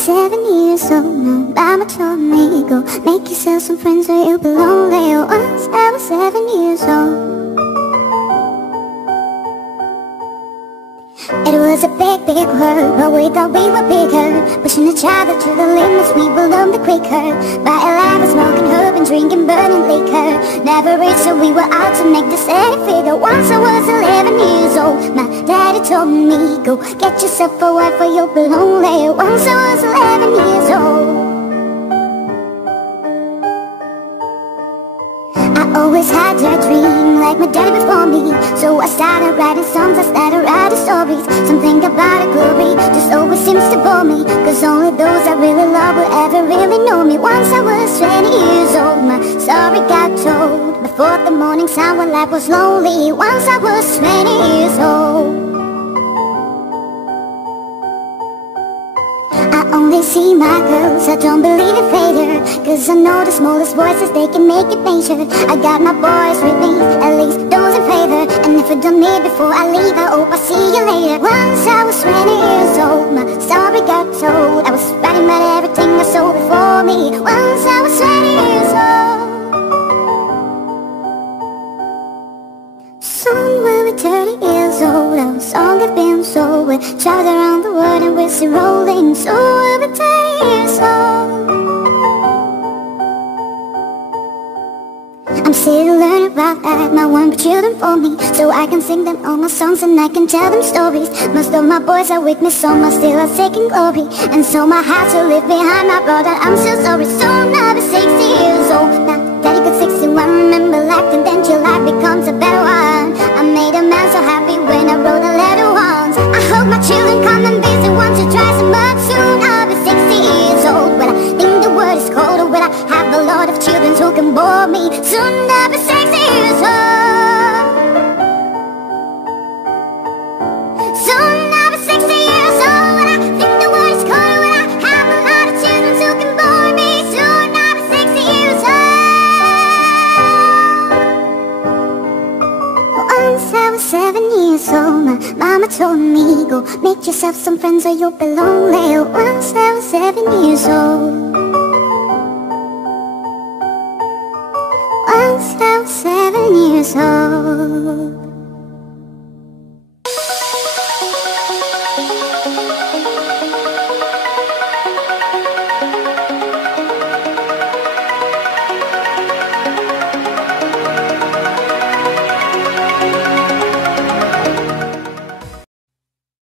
was 7 years old, my mama told me, go make yourself some friends or you'll be lonely. Once I was 7 years old. It was a big, big world, but we thought we were bigger. Pushing each other to the limits, we will learn the quicker. By 11, smoking herb and drinking burning liquor. Never rich, so we were out to make the steady figure. Once I was 11 years old, my daddy told me, go get yourself a wife or you'll be lonely. Once I was 11 years old. I always had a dream like my daddy before me. So I started writing songs, I started writing stories. Something about a glory just always seems to bore me, cause only those I really love will ever really know me. Once I was 20 years old, my story got told before the morning sun when life was lonely. Once I was 20 years old. I only see my girls, I don't believe in failure, cause I know the smallest voices, they can make it major. I got my boys with me, at least those in favor. And if I don't need before I leave, I hope I see you later. Once I was 20 years old, my story got told. I was writing about everything I saw before me. Once I was 20 years old. Soon we'll be 30 years old. Our song has been sold. We travel around the world and we're still rolling. So we'll be 30 years old. I'm still learning about life. My one children for me, so I can sing them all my songs and I can tell them stories. Most of my boys are with me, some are still seeking glory, and so my heart will live behind my brother. I'm so sorry. Soon I'll be 60 years old. Now daddy got 61. Remember life and then till life becomes a better one. I made a man so happy when I wrote a letter once. I hope my children come and visit once or twice a month. Soon I'll be 60 years old. Will I think the world is cold, or will I have a lot of children who can bore me? Soon I'll be 60 years old. Soon I'll be 60 years old. Will I think the world is cold, or will I have a lot of children who can bore me? Soon I'll be 60 years old. Once I was 7 years old, my mama told me, go make yourself some friends or you'll be lonely. Once I was 7 years old. Once I was 7 years old.